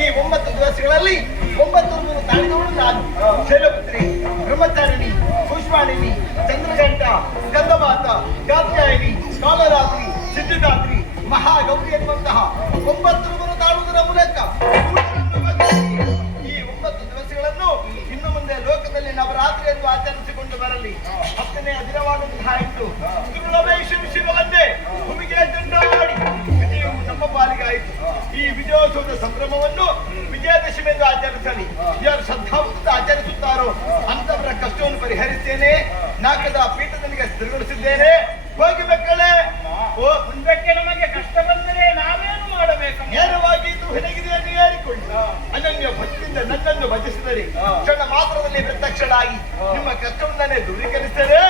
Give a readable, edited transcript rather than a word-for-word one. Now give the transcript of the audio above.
ಈ 9 ದಿವಸಗಳಲ್ಲಿ 9 ತಾಳಿದವಳು ನಾನು. ಶೈಲಪುತ್ರಿ, ಬ್ರಹ್ಮಚಾರಿಣಿ, ಪುಷ್ಪಾಣಿನಿ, ಚಂದ್ರಘಂಟ, ಸ್ಕಂದಮಾತ, ಕಾತ್ಯಾಯಿನಿ, ಕಾಲರಾತ್ರಿ, ಸಿದ್ಧಿದಾತ್ರಿ, ಮಹಾಗೌರಿ ಎನ್ನುವಂತಹ 9 ತಾಳುವುದರ ಮೂಲಕ ಈ 9 ದಿವಸಗಳನ್ನು ಇನ್ನು ಮುಂದೆ ಲೋಕದಲ್ಲಿ ನವರಾತ್ರಿ ಎಂದು ಆಚರಿಸಿಕೊಂಡು ಬರಲಿ. 10ನೇ ದಿನವಾದಂತಹ ಇಂದು ಶಿವವಂದೇ ಭೂಮಿಗೆ ದಂಡಾಡಿ ವಿಜಯವು ನಮ್ಮ ಪಾಲಿಗಾಯಿತು. ಈ ವಿಜಯೋತ್ಸವದ ಸಂಭ್ರಮವನ್ನು ವಿಜಯದಶಮಿ ಎಂದು ಆಚರಿಸಲಿ. ಯಾರು ಶ್ರದ್ಧಾವಂತ ಆಚರಿಸುತ್ತಾರೋ ಅಂತವರ ಕಷ್ಟವನ್ನು ಪರಿಹರಿಸ್ತೇನೆ. ನಾಲ್ಕದ ಪೀಠದನಿಗೆ ಸ್ಥಿರಗೊಳಿಸಿದ್ದೇನೆ. ಹೋಗಿ ಮಕ್ಕಳೇ, ಮುಂದಕ್ಕೆ ನಮಗೆ ಕಷ್ಟ ಬಂದರೆ ನಾವೇನು ಮಾಡಬೇಕು? ನೇರವಾಗಿ ಇದು ಹೆಣಗಿದೆಯನ್ನು ಏರಿಕೊಳ್ಳಿ. ಅನನ್ಯ ಭಕ್ತಿಯಿಂದ ನನ್ನನ್ನು ಭಜಿಸಿದರೆ ಕ್ಷಣ ಮಾತ್ರದಲ್ಲಿ ಪ್ರತ್ಯಕ್ಷರಾಗಿ ನಿಮ್ಮ ಕಷ್ಟವನ್ನೇ ದೂರೀಕರಿಸಿದರೆ